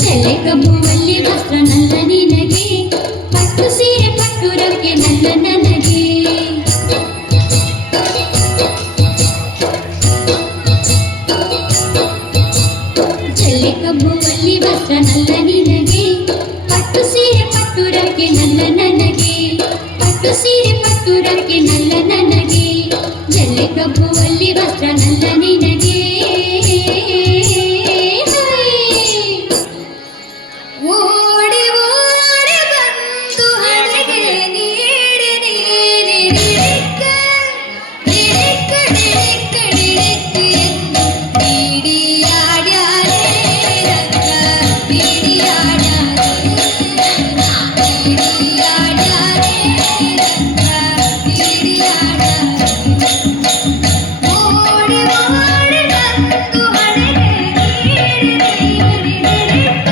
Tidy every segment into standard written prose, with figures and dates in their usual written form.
ಜಲ್ಲೆ ಕಬ್ಬುವಲ್ಲಿ ವಸ್ತ್ರ ನಲ್ಲ ನಿನಗೆ ಪಟ್ಟು ಸೀರೆ ಪಟ್ಟು ರಕ್ಕೆ ನಲ್ಲ ನನಗೆ ಜಲ್ಲೆ ಕಬ್ಬುವಲ್ಲಿ ವಸ್ತ್ರ ನಲ್ಲ ನಿನಗೆ ಪಟ್ಟು ಸೀರೆ ಪಟ್ಟು ರಕ್ಕೆ ನಲ್ಲ ನನಗೆ ಪಟ್ಟು ಸೀರೆ ಪಟ್ಟು ರಕ್ಕೆ ನಲ್ಲ ನನಗೆ ಜಲ್ಲೆ ಕಬ್ಬುವಲ್ಲಿ ವಸ್ತ್ರ ನಲ್ಲ ನಿನಗೆ ಓಡಿ ಓಡಿ ಬಂದು ಹಣೆಗೆ ನೀಡಿ ನೀಡಿ ಡಿಡಿಕ್ಕ ಡಿಡಿಕ್ಕ ಡಿಡಿಕ್ಕ ಡಿಡಿಕ್ಕ ಎಂದು ಬಿಡಿಯಾಡ್ಯಾರೆ ರಂಗ ಬಿಡಿಯಾಡ್ಯಾರೆ ಬಿಡಿಯಾಡ್ಯಾರೆ ರಂಗ ಬಿಡಿಯಾಡ್ಯಾರೆ ಓಡಿ ಓಡಿ ಬಂದು ಹಣೆಗೆ ನೀಡಿ ನೀಡಿ ಡಿಡಿಕ್ಕ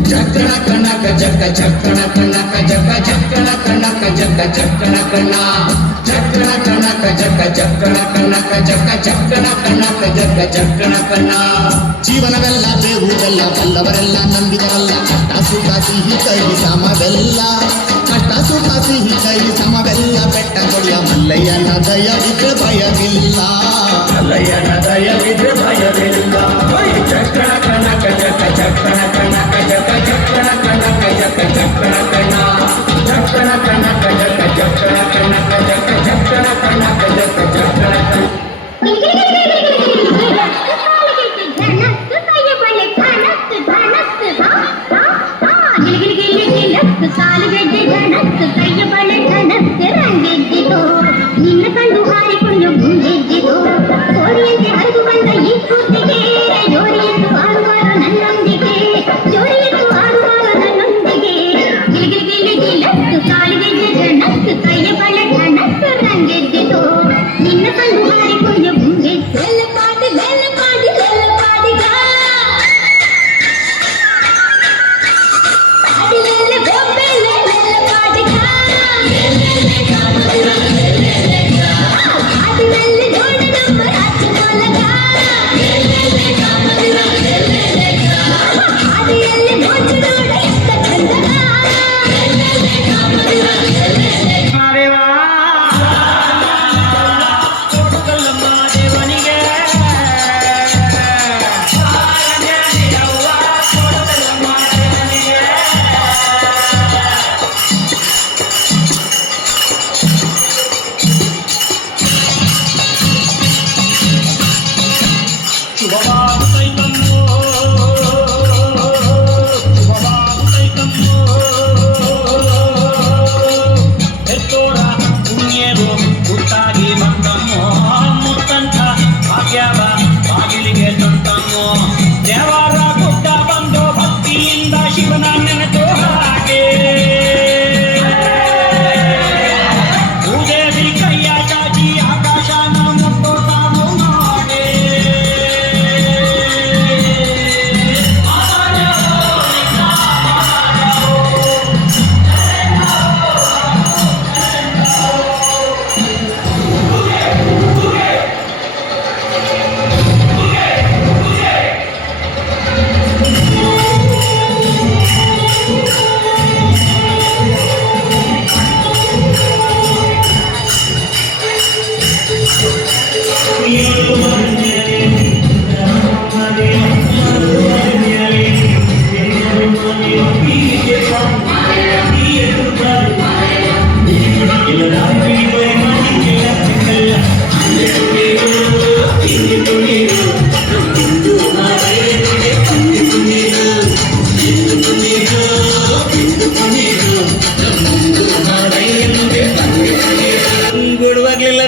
ಚಕ್ಕಣ ಕಣಕ ಜಗ ಚಕ್ಕಣ ಕಣಕ ಜಗ ಚಕ್ಕಣ ಕಣ ಚಕ್ಕಣ ಕಣಕ ಜಗ ಚಕ್ಕಣ ಕಣಕ ಜಗ ಚಕ್ಕಣ ಕಣಕ ಜಗ ಚಕ್ಕಣ ಕಣ ಜೀವನವೆಲ್ಲ ಬೇವುದೆಲ್ಲ ಬಲ್ಲವರೆಲ್ಲ ನಂಬಿದರಲ್ಲ ಕಷ್ಟ ಸುಖ ಸಿಹಿ ಕೈ ಸಮವೆಲ್ಲ ಕಷ್ಟ ಸುಖ ಸಿಹಿ ಕೈ ಸಮವೆಲ್ಲ ಬೆಟ್ಟ ಕೊಡಿಯ ಮಲ್ಲಯ್ಯನ ದಯವಿದ್ರೆ ಭಯವಿಲ್ಲ ಮಲ್ಲಯ್ಯನ ದಯವಿದ್ರೆ ಭಯವಿಲ್ಲ ಚಕ್ಕಣ ಕಣಕ ಜಗ ಚಕ್ಕಣ ಕಣಕ ಜಗ ಚಕ್ಕಣ ಕಣಕ ಜಗ ಚಕ್ಕಣ ಕಣ ಚಕ್ಕಣ ಕಣಕ ಜಗ ಚಕ್ಕಣ ಕಣಕ ಜಗ ಚಕ್ಕಣ ಕಣಕ ಜಗ ಚಕ್ಕಣ ಕಣ ನಿನ್ನ ಕಂಡು ಹಾರಿಕೊಂಡು ಮುಂದೆದ್ದಿತು ಕೋರಿಯಂತೆ ಹರಿದು ಬಂದ ಈ ಕೂತಿಗೆ ಜೋಡಿಯಂದು ಆಡುವಾರ ನನ್ನೊಂದಿಗೆ ಜೋಡಿಯಂದು ಆಡುವಾರ ನನ್ನೊಂದಿಗೆ ಗಿಲಿಗಿಲಿಗಿಲಿಗಿಲತ್ತು ಕಾಲಿಗೆಜ್ಜೆ ಜನತ್ತು ಕೈಯ ಬಳೆ ಧನತ್ತು ರಂಗೆದ್ದಿತು ನಿನ್ನ ಕಂಡು ಹಾರಿಕೊಂಡು ಮುಂದೆ ಬೆಲ್ಲಪಾಡಿ ಬೆಲ್ಲಪಾಡಿ ಬೆಲ್ಲಪಾಡಿಗ ಅಡಿಲೆಲ್ಲ ಬೊಬ್ಬೆಲ್ಲ ಬೆಲ್ಲಪಾಡಿಗ ಅಡಿಲೆಲ್ಲ ನೋಡ ನಮ್ಮ ರಾಜ್ಯ ಮೂಲಕ ಅಡಿಯಲ್ಲಿ ಮೋಜು ನೋಡ ಎತ್ತ ಚಂದನ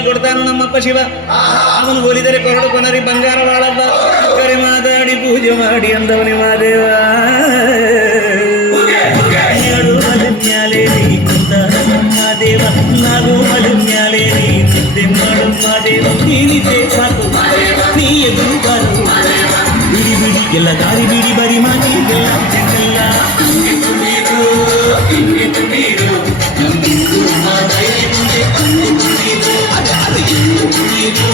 ಕೊಡ್ತಾನು ನಮ್ಮಪ್ಪ ಶಿವ. ಅವನು ಹೋಲಿದರೆ ಕೊರಡು ಕೊನರಿ ಬಂಗಾರವಾಳಲ್ಲ. ಕರೆ ಮಾತಾಡಿ ಪೂಜೆ ಮಾಡಿ ಅಂದವನಿ ಮಾದೇವ. ಮಲೆ ಮ್ಯಾಲೆ ನೀ ಕುಂತ ನಮ್ಮ ದೇವ, ನಾವು ಮಲೆ ಮ್ಯಾಲೆ ನೀ ಮುದ್ದೆ ಮಾಡು ಮಾದೇವ ನೀನಿದ್ದೆ ಸಾಕು ನೀ ಎದುರು ಬಾರು ಬಿಡಿ ಬಿಡಿ ಎಲ್ಲ ದಾರಿ ಬಿಡಿ ಬರಿ ಮಾತಿ ಎಲ್ಲ ಜಗಲ್ಲ ನೀರು